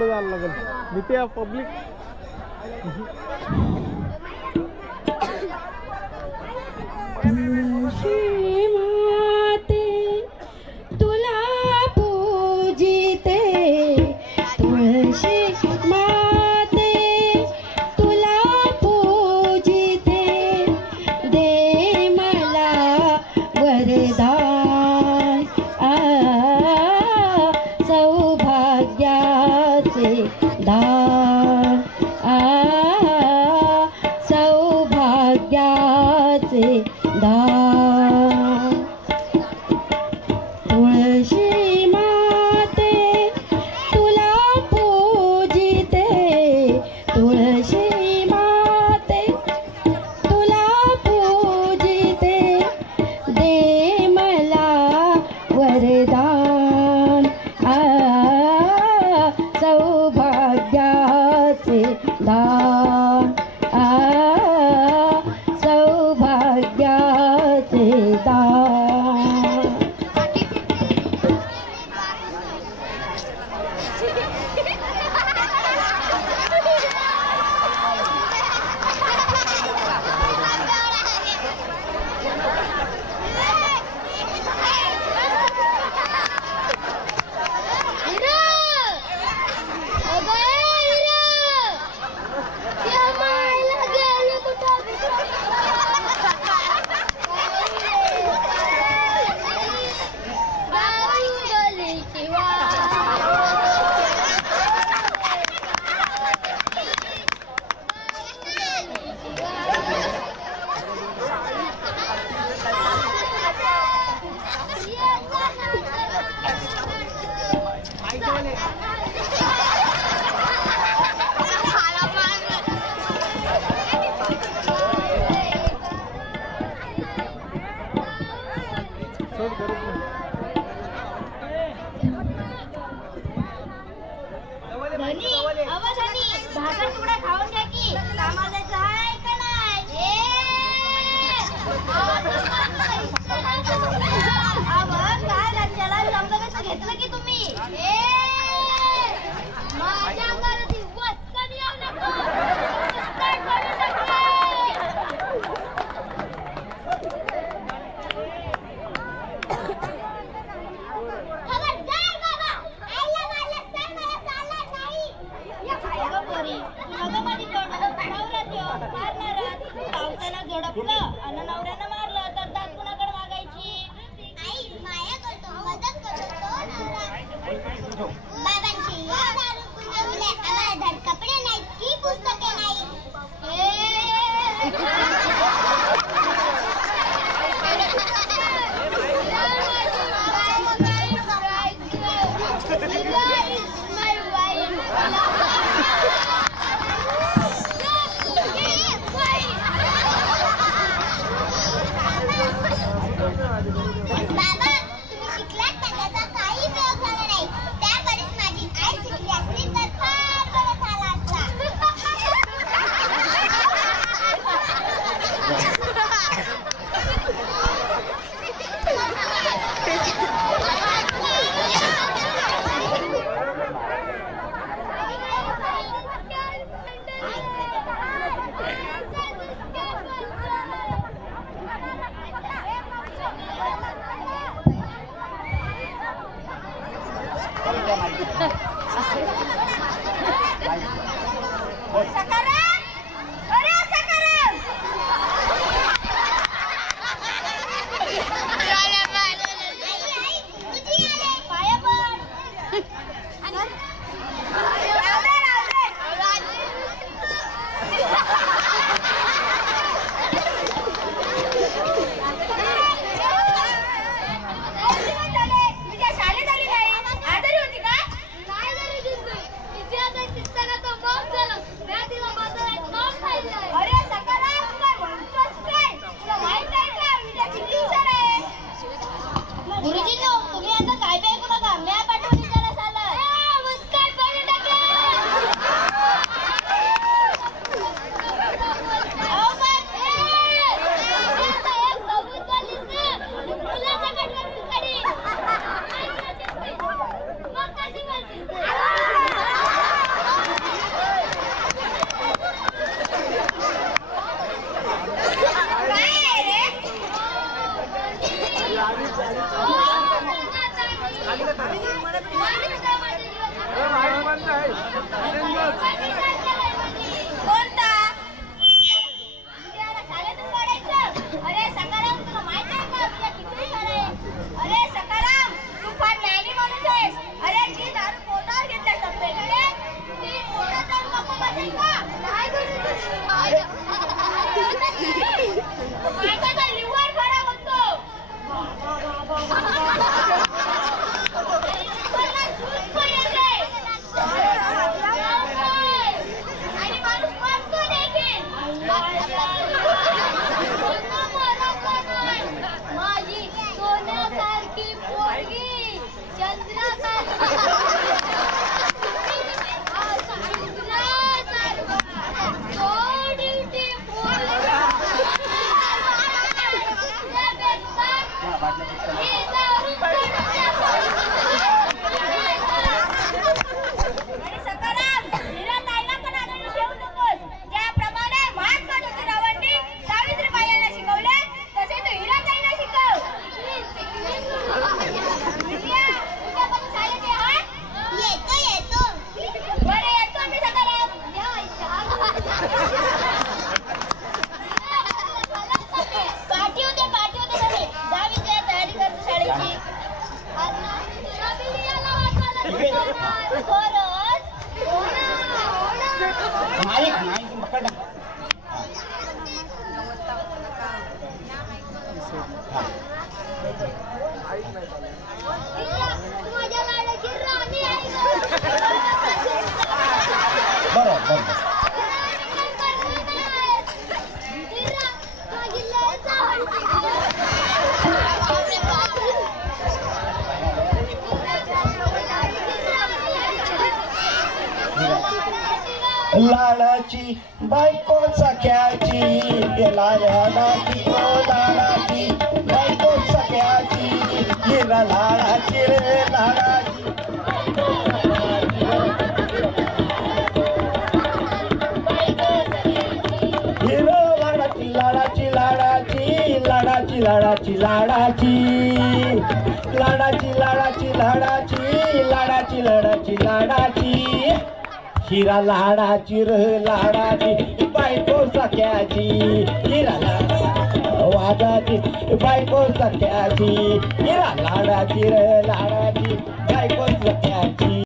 पुढे जायला लागेल. भीती पब्लिक. बाबा तुम्ही शिकलात त्याचा काही उपयोग झाला नाही. त्या कोणता शाळेतून काढायचं? अरे सकाराम तुला माहित आहे का तुला किती सारे? अरे सकाराम तू फार ज्ञानी माणूस आहेस. अरे जी दारू पोटावर घेतल्या टप्प्याकडे ती पोटात जाऊन नको बसेल का? काय करू माझा लिव्हर खराब होतो. आणि माणूस मरतो देखील. माझी सोन्यासारखी पोरगी चंद्रासारखी लाडाची बायको सख्याची लाडाची लाडाची बायको सख्याची हिरा लाडाची रे लाडाची हिरो लाडाची लाडाची लाडाची लाडाची लाडाची लाडाची लाडाची लाडाची लाडाची लाडाची लाडाची लाडाची हिरा लाडाची र लाडाची बायको सख्याची हिरा वादाची बायको सख्याची हिरा लाडाची र लाडाची बायको सख्याची